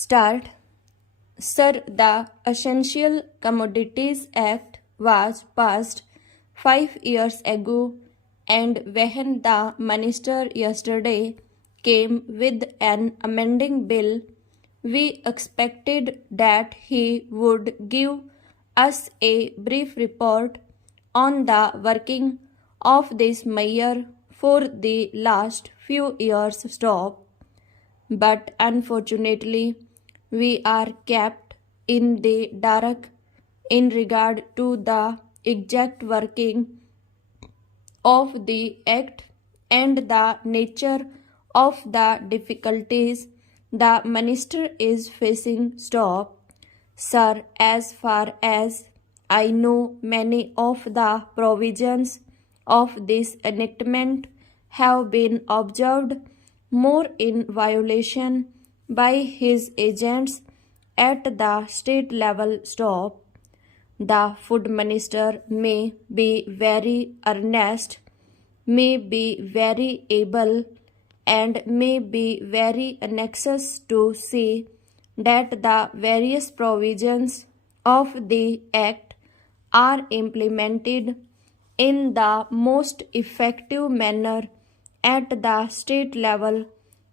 Start. Sir, the Essential Commodities Act was passed 5 years ago, and when the minister yesterday came with an amending bill, we expected that he would give us a brief report on the working of this measure for the last few years. Stop. But unfortunately, we are kept in the dark in regard to the exact working of the Act and the nature of the difficulties the minister is facing. Stop. Sir, as far as I know, many of the provisions of this enactment have been observed more in violation by his agents at the state level. Stop. The food minister may be very earnest, may be very able, and may be very anxious to see that the various provisions of the Act are implemented in the most effective manner at the state level,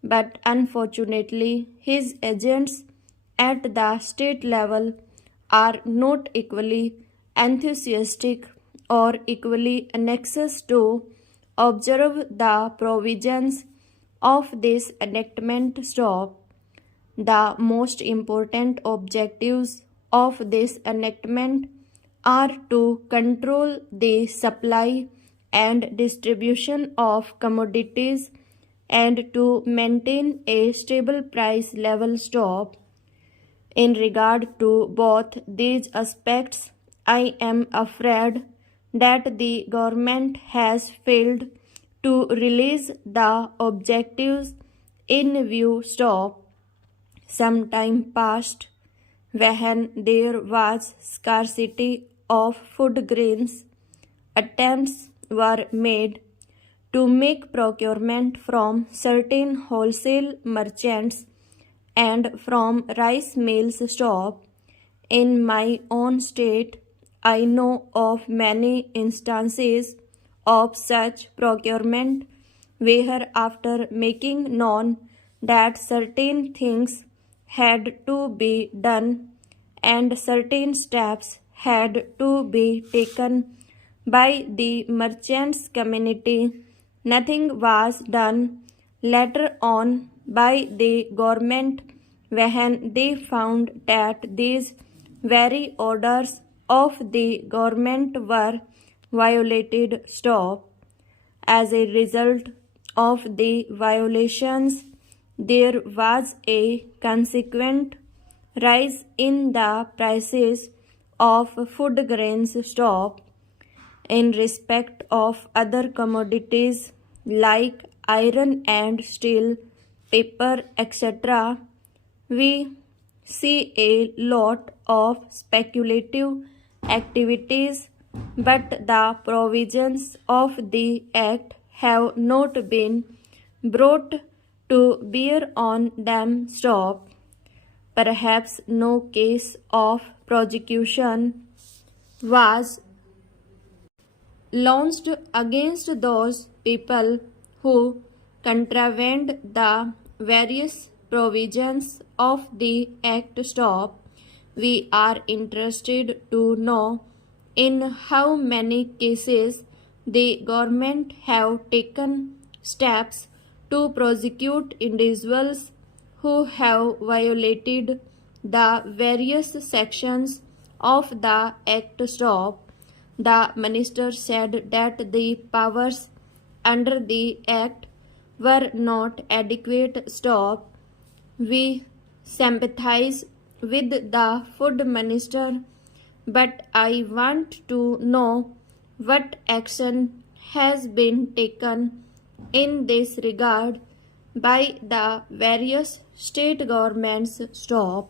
but unfortunately, his agents at the state level are not equally enthusiastic or equally anxious to observe the provisions of this enactment. Stop. The most important objectives of this enactment are to control the supply and distribution of commodities and to maintain a stable price level. Stop. In regard to both these aspects, I am afraid that the government has failed to release the objectives in view. Stop. Some time past, when there was scarcity of food grains, attempts were made to make procurement from certain wholesale merchants and from rice mills. Stop. In my own state, I know of many instances of such procurement where, after making known that certain things had to be done and certain steps had to be taken by the merchants' community, nothing was done. Later on, by the government, when they found that these very orders of the government were violated. Stop. As a result of the violations, there was a consequent rise in the prices of food grains. Stop. In respect of other commodities like iron and steel, paper, etc., we see a lot of speculative activities, but the provisions of the Act have not been brought to bear on them. Stop. Perhaps no case of prosecution was launched against those people who contravened the various provisions of the Act. Stop. We are interested to know in how many cases the government have taken steps to prosecute individuals who have violated the various sections of the Act. Stop. The minister said that the powers under the Act were not adequate. Stop. We sympathize with the food minister, but I want to know what action has been taken in this regard by the various state governments. Stop.